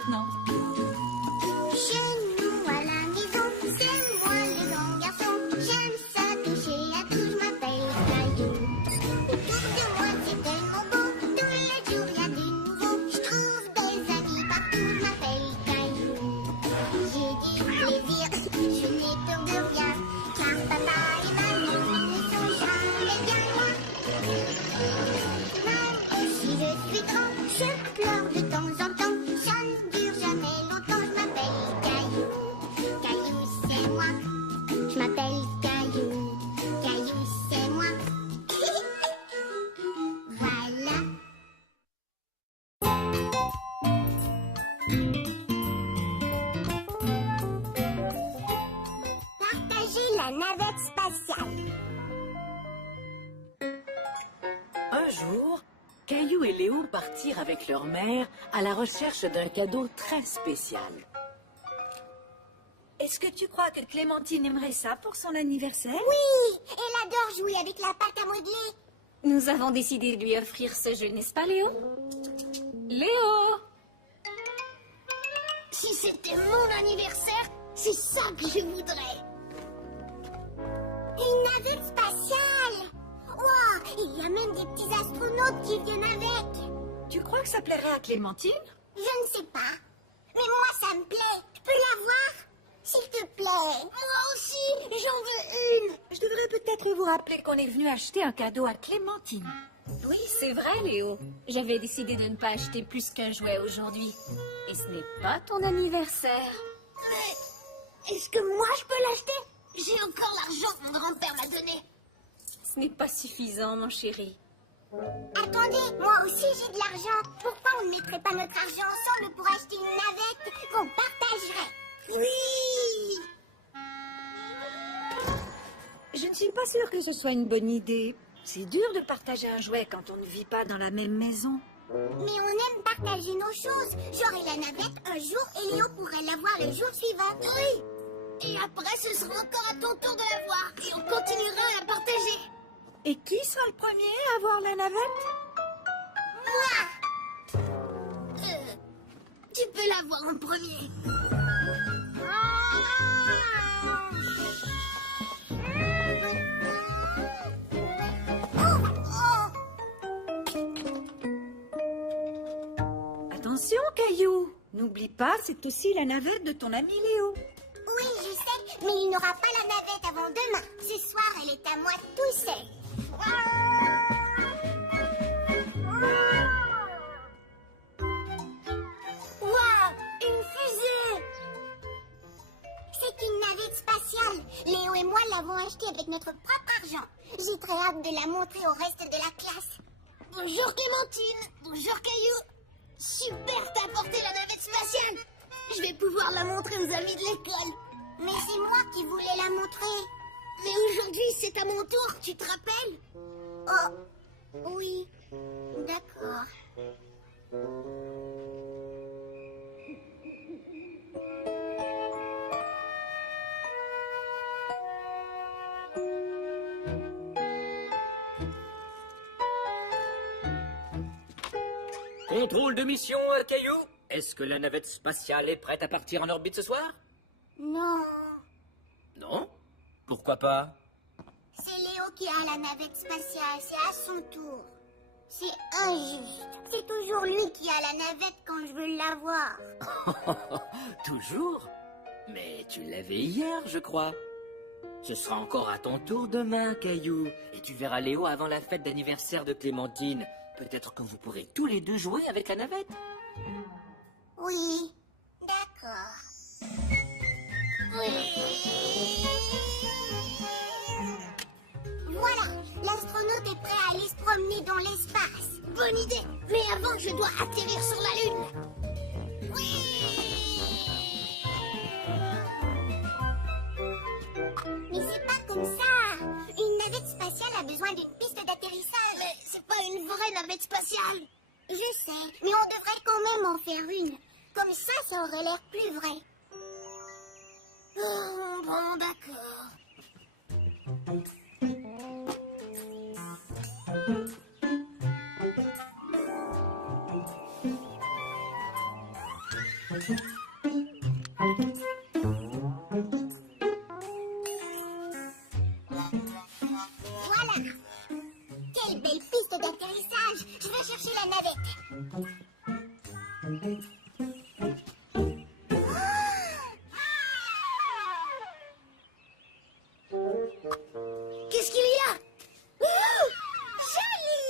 maintenant. Chez nous à la maison, c'est moi le grand garçon. J'aime s'attacher à tout, je m'appelle Caillou. Autour de moi c'est tellement beau, tous les jours y a du nouveau. Je trouve des amis partout, je m'appelle Caillou. J'ai du plaisir, je n'ai peur de rien, car papa et maman ne sont jamais bien loin. Même si je suis grand, je pleure de temps en temps. Ça ne dure jamais longtemps, je m'appelle Caillou. Caillou, c'est moi. Je m'appelle Caillou. Caillou, c'est moi. Voilà. Partager la navette spatiale. Un jour, Caillou et Léo partirent avec leur mère à la recherche d'un cadeau très spécial. Est-ce que tu crois que Clémentine aimerait ça pour son anniversaire? Oui, elle adore jouer avec la pâte à modeler. Nous avons décidé de lui offrir ce jeu, n'est-ce pas, Léo? Léo! Si c'était mon anniversaire, c'est ça que je voudrais. Une navette spatiale. Wow, il y a même des petits astronautes qui viennent avec. Tu crois que ça plairait à Clémentine? Je ne sais pas. Mais moi, ça me plaît. Je peux l'avoir? S'il te plaît. Moi aussi, j'en veux une. Je devrais peut-être vous rappeler qu'on est venu acheter un cadeau à Clémentine. Oui, c'est vrai, Léo. J'avais décidé de ne pas acheter plus qu'un jouet aujourd'hui. Et ce n'est pas ton anniversaire. Mais est-ce que moi, je peux l'acheter? J'ai encore l'argent que mon grand-père m'a donné. Ce n'est pas suffisant, mon chéri. Attendez, moi aussi j'ai de l'argent. Pourquoi on ne mettrait pas notre argent ensemble pour acheter une navette qu'on partagerait? Oui! Je ne suis pas sûre que ce soit une bonne idée. C'est dur de partager un jouet quand on ne vit pas dans la même maison. Mais on aime partager nos choses. J'aurai la navette un jour et Léo pourrait l'avoir le jour suivant. Oui! Et après, ce sera encore à ton tour de l'avoir. Et on continuera à la partager. Et qui sera le premier à avoir la navette? Moi! Tu peux l'avoir en premier. Attention, Caillou. N'oublie pas, c'est aussi la navette de ton ami Léo. Oui, je sais, mais il n'aura pas la navette avant demain. Ce soir, elle est à moi tout seul. Waouh, une fusée! C'est une navette spatiale. Léo et moi l'avons achetée avec notre propre argent. J'ai très hâte de la montrer au reste de la classe. Bonjour Clémentine, bonjour Caillou. Super, t'as apporté la navette spatiale. Je vais pouvoir la montrer aux amis de l'école. Mais c'est moi qui voulais la montrer. Mais aujourd'hui, c'est à mon tour, tu te rappelles? Oh, oui, d'accord. Contrôle de mission, Caillou. Est-ce que la navette spatiale est prête à partir en orbite ce soir? Non, Non? Pourquoi pas? c'est Léo qui a la navette spatiale, c'est à son tour. C'est injuste. C'est toujours lui qui a la navette quand je veux l'avoir. Toujours? Mais tu l'avais hier, je crois. Ce sera encore à ton tour demain, Caillou. Et tu verras Léo avant la fête d'anniversaire de Clémentine. Peut-être que vous pourrez tous les deux jouer avec la navette. Oui, d'accord. Oui. Voilà, l'astronaute est prêt à aller se promener dans l'espace. Bonne idée, mais avant je dois atterrir sur la Lune. Oui. Mais c'est pas comme ça. Une navette spatiale a besoin d'une piste d'atterrissage. Mais c'est pas une vraie navette spatiale. Je sais, mais on devrait quand même en faire une. Comme ça aurait l'air plus vrai. Oh, bon, d'accord. Voilà. Quelle belle piste d'atterrissage. Je vais chercher la navette. Qu'est-ce qu'il y a? Oh, Joli!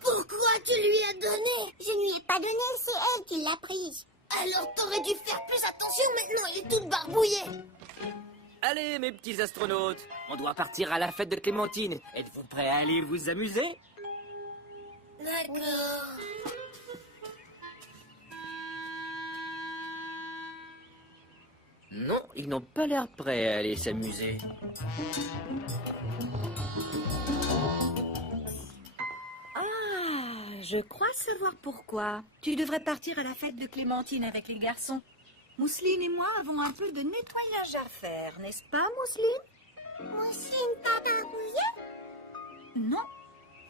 Pourquoi tu lui as donné? Je ne lui ai pas donné, c'est elle qui l'a prise. Alors t'aurais dû faire plus attention, maintenant il est tout barbouillé. Allez, mes petits astronautes, on doit partir à la fête de Clémentine. Êtes-vous prêts à aller vous amuser? D'accord. Non, ils n'ont pas l'air prêts à aller s'amuser. Ah, je crois savoir pourquoi. Tu devrais partir à la fête de Clémentine avec les garçons. Mousseline et moi avons un peu de nettoyage à faire, n'est-ce pas, Mousseline? Mousseline pas barbouillée? Non,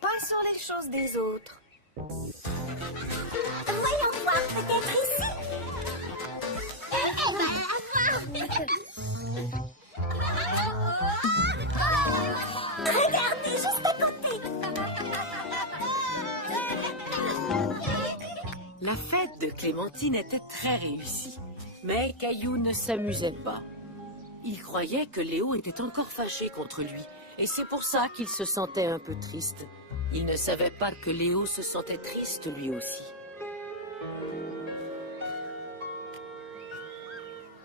pas sur les choses des autres. Voyons voir, peut-être ici. Elle va la voir. Regardez, juste à côté. La fête de Clémentine était très réussie, mais Caillou ne s'amusait pas. Il croyait que Léo était encore fâché contre lui, et c'est pour ça qu'il se sentait un peu triste. Il ne savait pas que Léo se sentait triste lui aussi.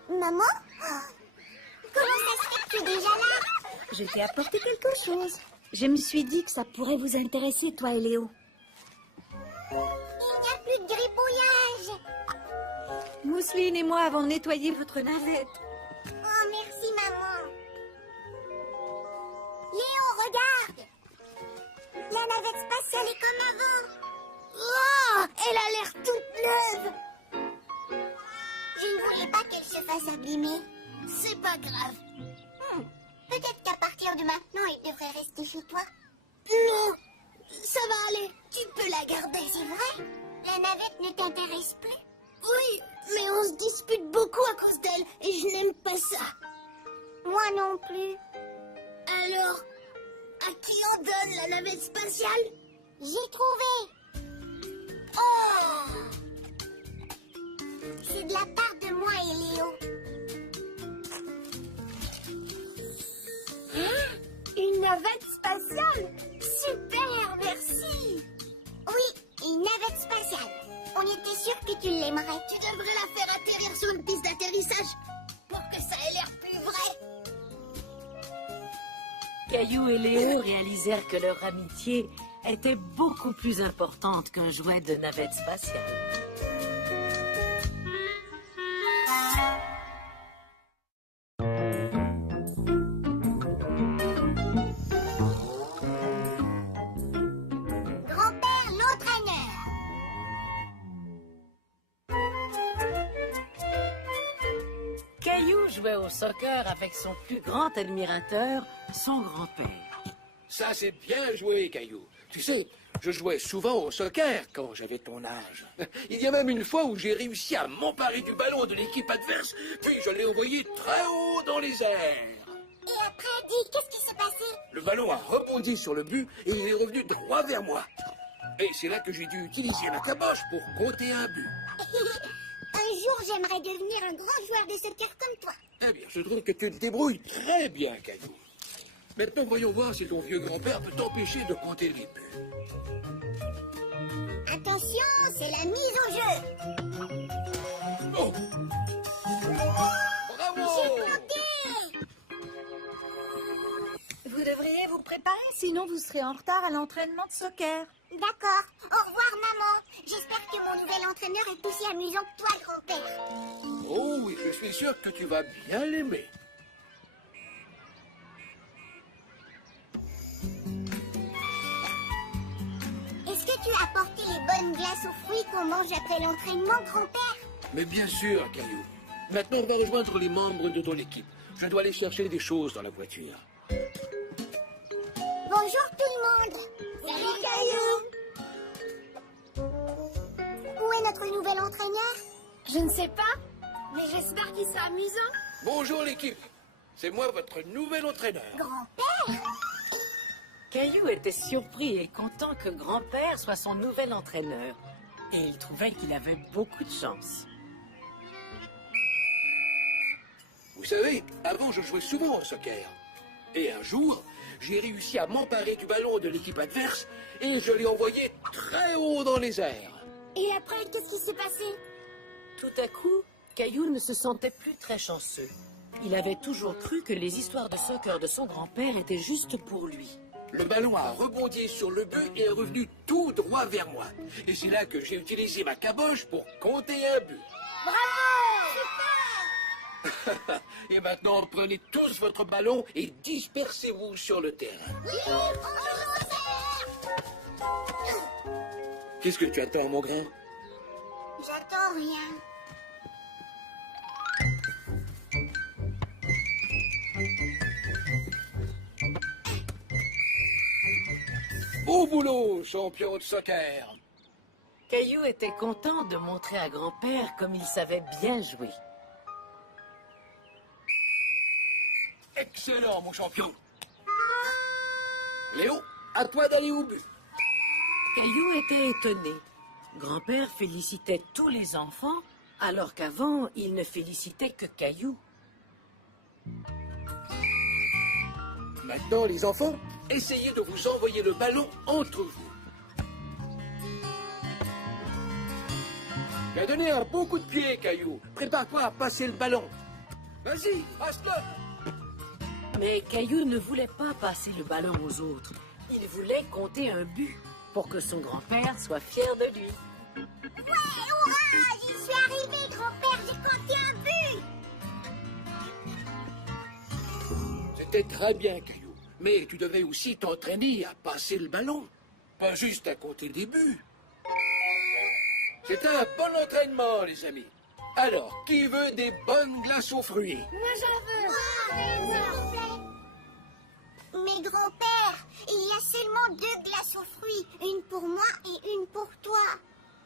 Maman? Comment ça se fait que tu es déjà là? Je t'ai apporté quelque chose. Je me suis dit que ça pourrait vous intéresser, toi et Léo. Il n'y a plus de gribouillage. Mousseline et moi avons nettoyé votre navette. Oh, merci, maman. Léo, regarde. La navette spatiale est comme avant. Oh, elle a l'air toute neuve. Je ne voulais pas qu'elle se fasse abîmer. C'est pas grave. Peut-être qu'à partir de maintenant, elle devrait rester chez toi. Non, ça va aller. Tu peux la garder, c'est vrai? La navette ne t'intéresse plus? Oui, mais on se dispute beaucoup à cause d'elle et je n'aime pas ça. Moi non plus. Alors, à qui on donne la navette spatiale? J'ai trouvé. Oh! C'est de la part de moi et Léo. Une navette spatiale? Super, merci. Oui, une navette spatiale. On était sûr que tu l'aimerais. Tu devrais la faire atterrir sur une piste d'atterrissage pour que ça ait l'air plus vrai. Caillou et Léo réalisèrent que leur amitié était beaucoup plus importante qu'un jouet de navette spatiale. Grand-père, l'entraîneur. Caillou jouait au soccer avec son plus grand admirateur, son grand-père. Ça, c'est bien joué, Caillou. Tu sais, je jouais souvent au soccer quand j'avais ton âge. Il y a même une fois où j'ai réussi à m'emparer du ballon de l'équipe adverse, puis je l'ai envoyé très haut dans les airs. Et après, dis, qu'est-ce qui s'est passé? Le ballon a rebondi sur le but et il est revenu droit vers moi. Et c'est là que j'ai dû utiliser la caboche pour compter un but. Un jour, j'aimerais devenir un grand joueur de soccer comme toi. Eh bien, je trouve que tu te débrouilles très bien, Caillou. Maintenant, voyons voir si ton vieux grand-père peut t'empêcher de compter les buts. Attention, c'est la mise au jeu. Oh! Bravo! J'ai compté. Vous devriez vous préparer, sinon vous serez en retard à l'entraînement de soccer. D'accord. Au revoir, maman. J'espère que mon nouvel entraîneur est aussi amusant que toi, grand-père. Oh oui, je suis sûr que tu vas bien l'aimer. Est-ce que tu as apporté les bonnes glaces aux fruits qu'on mange après l'entraînement, grand-père? Mais bien sûr, Caillou. Maintenant, on va rejoindre les membres de ton équipe. Je dois aller chercher des choses dans la voiture. Bonjour tout le monde. Salut, Caillou. notre nouvel entraîneur? Je ne sais pas, mais j'espère qu'il sera amusant. Bonjour l'équipe. C'est moi votre nouvel entraîneur. Grand-père? Caillou était surpris et content que grand-père soit son nouvel entraîneur. Et il trouvait qu'il avait beaucoup de chance. Vous savez, avant je jouais souvent au soccer. Et un jour, j'ai réussi à m'emparer du ballon de l'équipe adverse et je l'ai envoyé très haut dans les airs. Et après, qu'est-ce qui s'est passé? Tout à coup, Caillou ne se sentait plus très chanceux. Il avait toujours cru que les histoires de soccer de son grand-père étaient juste pour lui. Le ballon a rebondi sur le but et est revenu tout droit vers moi. Et c'est là que j'ai utilisé ma caboche pour compter un but. Super! Et maintenant, prenez tous votre ballon et dispersez-vous sur le terrain. Oui, on va faire! Qu'est-ce que tu attends, mon grand? J'attends rien. Beau boulot, champion de soccer. Caillou était content de montrer à grand-père comme il savait bien jouer. Excellent, mon champion. Léo, à toi d'aller au but. Caillou était étonné. Grand-père félicitait tous les enfants, alors qu'avant, il ne félicitait que Caillou. Maintenant, les enfants, essayez de vous envoyer le ballon entre vous. Tu as donné un bon coup de pied, Caillou. Prépare-toi à passer le ballon. Vas-y, passe-le. Mais Caillou ne voulait pas passer le ballon aux autres. Il voulait compter un but pour que son grand-père soit fier de lui. Ouais, hurrah! J'y suis arrivé, grand-père, j'ai compté un but! C'était très bien, Caillou. Mais tu devais aussi t'entraîner à passer le ballon. Pas juste à compter des buts. C'est un bon entraînement, les amis. Alors, qui veut des bonnes glaces aux fruits? Moi, j'en veux. Mais grand-père, il y a seulement 2 glaces aux fruits. Une pour moi et une pour toi.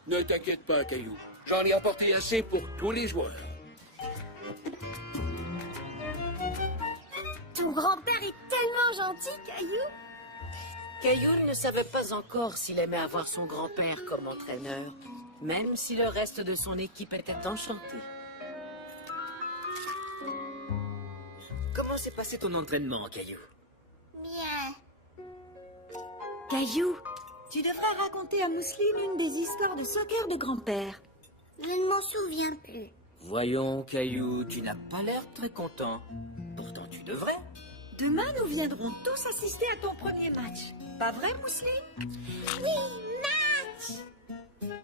Ne t'inquiète pas, Caillou. J'en ai apporté assez pour tous les joueurs. Ton grand-père est tellement gentil, Caillou. Caillou ne savait pas encore s'il aimait avoir son grand-père comme entraîneur, même si le reste de son équipe était enchanté. Comment s'est passé ton entraînement, Caillou? Bien. Caillou, tu devrais raconter à Mousseline une des histoires de soccer de grand-père. Je ne m'en souviens plus. Voyons, Caillou, tu n'as pas l'air très content. Pourtant, tu devrais. Demain, nous viendrons tous assister à ton premier match. Pas vrai, Mousseline? Oui, match!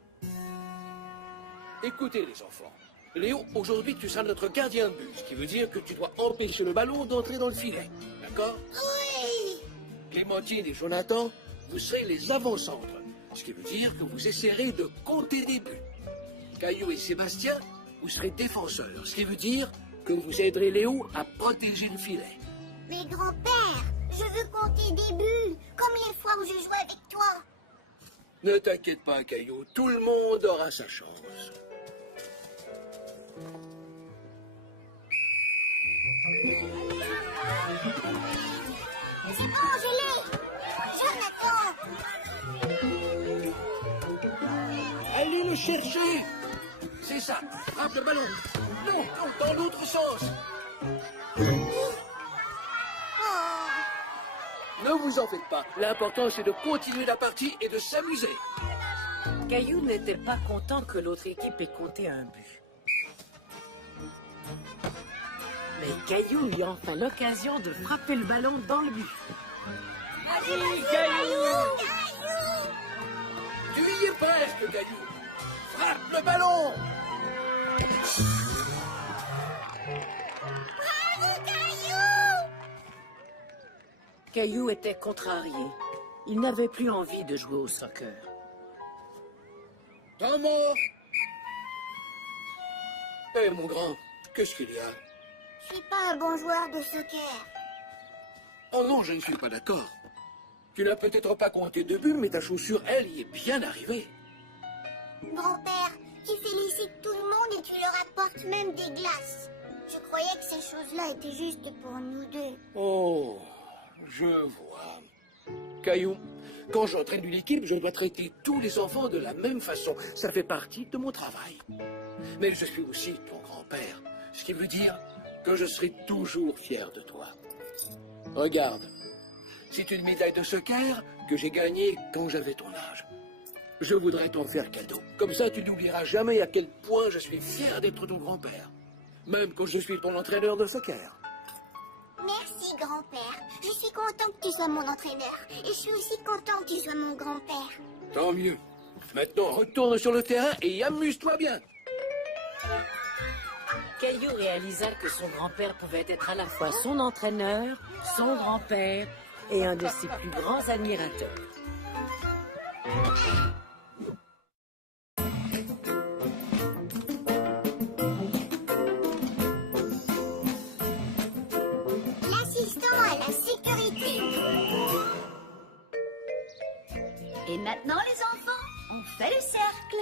Écoutez, les enfants. Léo, aujourd'hui, tu seras notre gardien de but, ce qui veut dire que tu dois empêcher le ballon d'entrer dans le filet. D'accord? Oui! Clémentine et Jonathan, vous serez les avant-centres, ce qui veut dire que vous essaierez de compter des buts. Caillou et Sébastien, vous serez défenseurs, ce qui veut dire que vous aiderez Léo à protéger le filet. Mais grand-père, je veux compter des buts, comme les fois où je jouais avec toi. Ne t'inquiète pas, Caillou, tout le monde aura sa chance. C'est bon, je l'ai! Jonathan! Allez le chercher! C'est ça, frappe le ballon. Non, non, dans l'autre sens. Ne vous en faites pas. L'important, c'est de continuer la partie et de s'amuser. Caillou n'était pas content que l'autre équipe ait compté un but. Mais Caillou eut enfin l'occasion de frapper le ballon dans le but. Allez, Caillou! Tu y es presque, Caillou. Frappe le ballon! Caillou était contrarié. Il n'avait plus envie de jouer au soccer. Temps mort! Eh, mon grand, qu'est-ce qu'il y a? Je suis pas un bon joueur de soccer. Oh non, je ne suis pas d'accord. Tu n'as peut-être pas compté de but, mais ta chaussure, elle, y est bien arrivée. Grand-père, félicite tout le monde et tu leur apportes même des glaces. Je croyais que ces choses-là étaient juste pour nous deux. Oh, je vois. Caillou, quand j'entraîne une équipe, je dois traiter tous les enfants de la même façon. Ça fait partie de mon travail. Mais je suis aussi ton grand-père, ce qui veut dire que je serai toujours fier de toi. Regarde, c'est une médaille de soccer que j'ai gagnée quand j'avais ton âge. Je voudrais t'en faire cadeau. Comme ça, tu n'oublieras jamais à quel point je suis fier d'être ton grand-père. Même quand je suis ton entraîneur de soccer. Merci, grand-père. Je suis content que tu sois mon entraîneur. Et je suis aussi content que tu sois mon grand-père. Tant mieux. Maintenant, retourne sur le terrain et amuse-toi bien. Caillou réalisa que son grand-père pouvait être à la fois son entraîneur, son grand-père et un de ses plus grands admirateurs. L'assistant à la sécurité. Et maintenant, les enfants, on fait le cercle.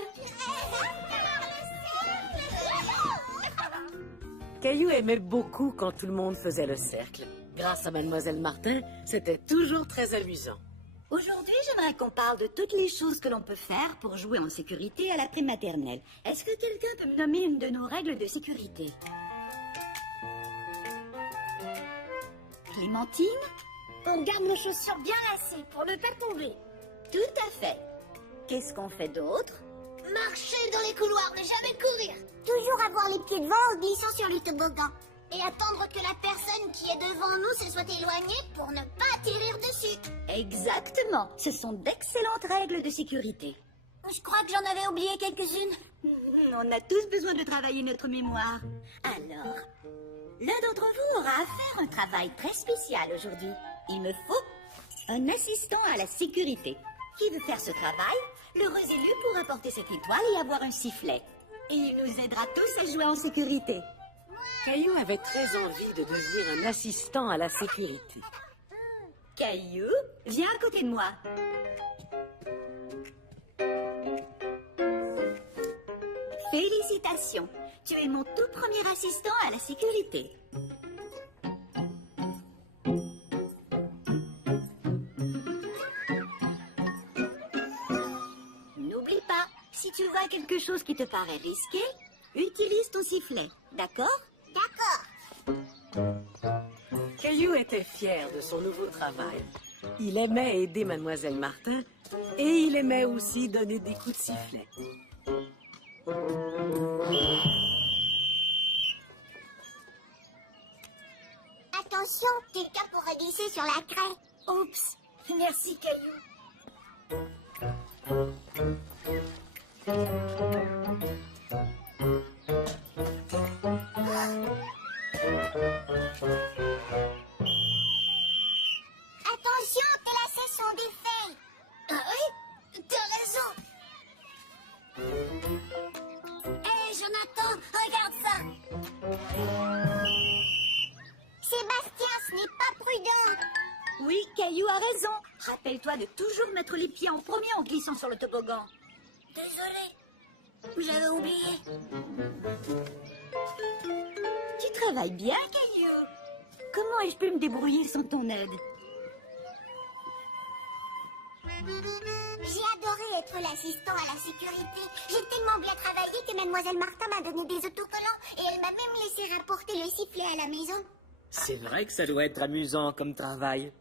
Caillou aimait beaucoup quand tout le monde faisait le cercle. Grâce à Mademoiselle Martin, c'était toujours très amusant. Aujourd'hui, j'aimerais qu'on parle de toutes les choses que l'on peut faire pour jouer en sécurité à la prématernelle. Est-ce que quelqu'un peut me nommer une de nos règles de sécurité? Clémentine? On garde nos chaussures bien lacées pour ne pas tomber. Tout à fait. Qu'est-ce qu'on fait d'autre? Marcher dans les couloirs, ne jamais courir. Toujours avoir les pieds devant en glissant sur le toboggan. Et attendre que la personne qui est devant nous se soit éloignée pour ne pas atterrir dessus. Exactement. Ce sont d'excellentes règles de sécurité. Je crois que j'en avais oublié quelques-unes. On a tous besoin de travailler notre mémoire. Alors, l'un d'entre vous aura à faire un travail très spécial aujourd'hui. Il me faut un assistant à la sécurité. Qui veut faire ce travail? L'heureux élu pourra porter cette étoile et avoir un sifflet. Et il nous aidera tous à jouer en sécurité. Caillou avait très envie de devenir un assistant à la sécurité. Caillou, viens à côté de moi. Félicitations, tu es mon tout premier assistant à la sécurité. N'oublie pas, si tu vois quelque chose qui te paraît risqué, utilise ton sifflet, d'accord? D'accord. Caillou était fier de son nouveau travail. Il aimait aider Mademoiselle Martin et il aimait aussi donner des coups de sifflet. Attention, quelqu'un pourrait glisser sur la craie. Oups, merci Caillou. Attention, tes lacets sont défaits. Ah oui, t'as raison. Hé, Jonathan, regarde ça. Sébastien, ce n'est pas prudent. Oui, Caillou a raison. Rappelle-toi de toujours mettre les pieds en premier en glissant sur le toboggan. Désolé, j'avais oublié. Tu travailles bien, Caillou. Comment ai-je pu me débrouiller sans ton aide? J'ai adoré être l'assistant à la sécurité. J'ai tellement bien travaillé que Mademoiselle Martin m'a donné des autocollants et elle m'a même laissé rapporter le sifflet à la maison. C'est vrai que ça doit être amusant comme travail.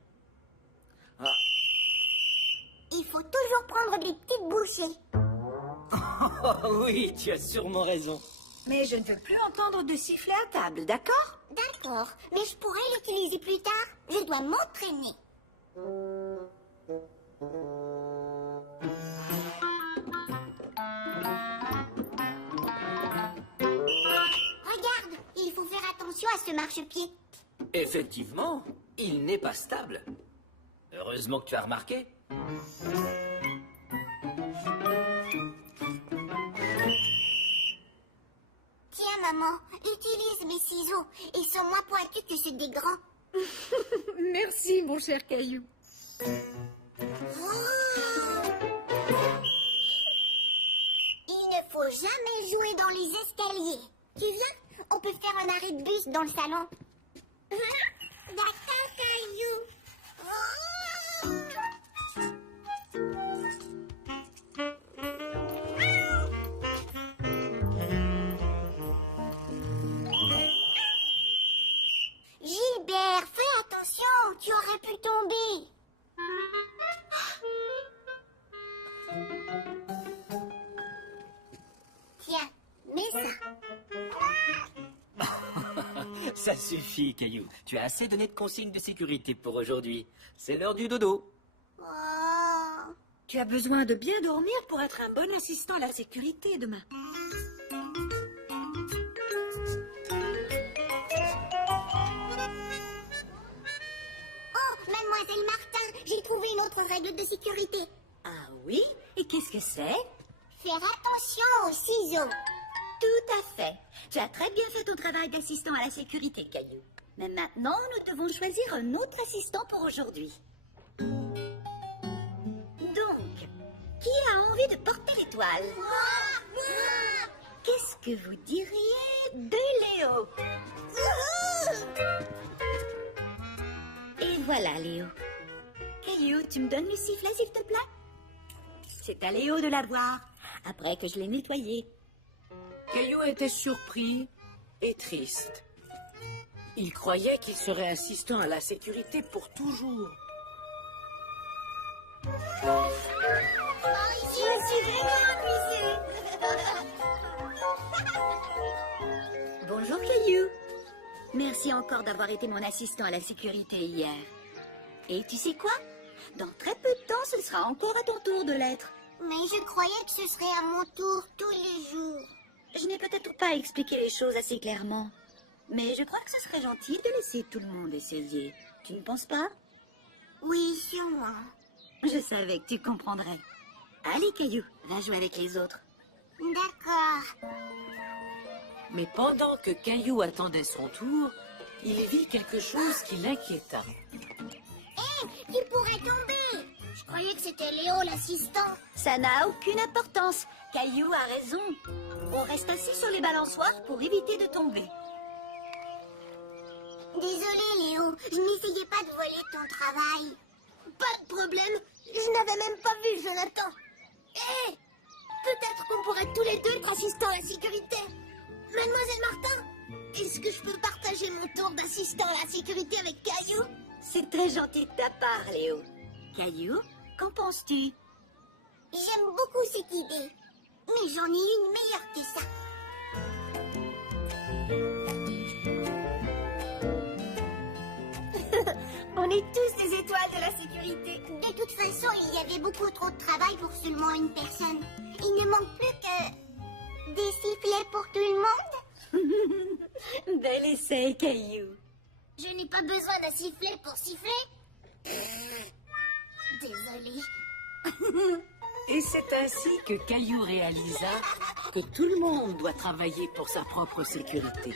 Il faut toujours prendre des petites bouchées. Oh oui, tu as sûrement raison. Mais je ne veux plus entendre de sifflet à table, d'accord? D'accord, mais je pourrais l'utiliser plus tard. Je dois m'entraîner. Regarde, il faut faire attention à ce marchepied. Effectivement, il n'est pas stable. Heureusement que tu as remarqué. Tiens, maman, utilise mes ciseaux. Ils sont moins pointus que ceux des grands. Merci, mon cher Caillou. Il ne faut jamais jouer dans juste dans le salon. D'accord, Caillou. Gilbert, fais attention, tu aurais pu tomber. Tiens, mets ça. Ça suffit, Caillou. Tu as assez donné de consignes de sécurité pour aujourd'hui. C'est l'heure du dodo. Oh. Tu as besoin de bien dormir pour être un bon assistant à la sécurité demain. Oh, Mademoiselle Martin, j'ai trouvé une autre règle de sécurité. Ah oui? Et qu'est-ce que c'est? Faire attention aux ciseaux. Tout à fait. Tu as très bien fait ton travail d'assistant à la sécurité, Caillou. Mais maintenant, nous devons choisir un autre assistant pour aujourd'hui. Donc, qui a envie de porter l'étoile? Qu'est-ce que vous diriez de Léo? Et voilà, Léo. Caillou, tu me donnes le sifflet, s'il te plaît? C'est à Léo de l'avoir, après que je l'ai nettoyé. Caillou était surpris et triste. Il croyait qu'il serait assistant à la sécurité pour toujours. Je suis vraiment amusée. Bonjour, Caillou. Merci encore d'avoir été mon assistant à la sécurité hier. Et tu sais quoi? Dans très peu de temps, ce sera encore à ton tour de l'être. Mais je croyais que ce serait à mon tour tous les jours. Je n'ai peut-être pas expliqué les choses assez clairement. Mais je crois que ce serait gentil de laisser tout le monde essayer. Tu ne penses pas? Oui, sûrement. Je savais que tu comprendrais. Allez, Caillou, va jouer avec les autres. D'accord. Mais pendant que Caillou attendait son tour, il vit quelque chose qui l'inquiéta. Hé, il pourrait tomber. Je croyais que c'était Léo, l'assistant. Ça n'a aucune importance. Caillou a raison. On reste assis sur les balançoires pour éviter de tomber. Désolé, Léo. Je n'essayais pas de voler ton travail. Pas de problème. Je n'avais même pas vu Jonathan. Hé, peut-être qu'on pourrait tous les deux être assistants à la sécurité. Mademoiselle Martin, est-ce que je peux partager mon tour d'assistant à la sécurité avec Caillou? C'est très gentil de ta part, Léo. Caillou, qu'en penses-tu? J'aime beaucoup cette idée. Mais j'en ai une meilleure que ça. On est tous des étoiles de la sécurité. De toute façon, il y avait beaucoup trop de travail pour seulement une personne. Il ne manque plus que des sifflets pour tout le monde. Bel essai, Caillou. Je n'ai pas besoin d'un sifflet pour siffler. Désolée. Et c'est ainsi que Caillou réalisa que tout le monde doit travailler pour sa propre sécurité.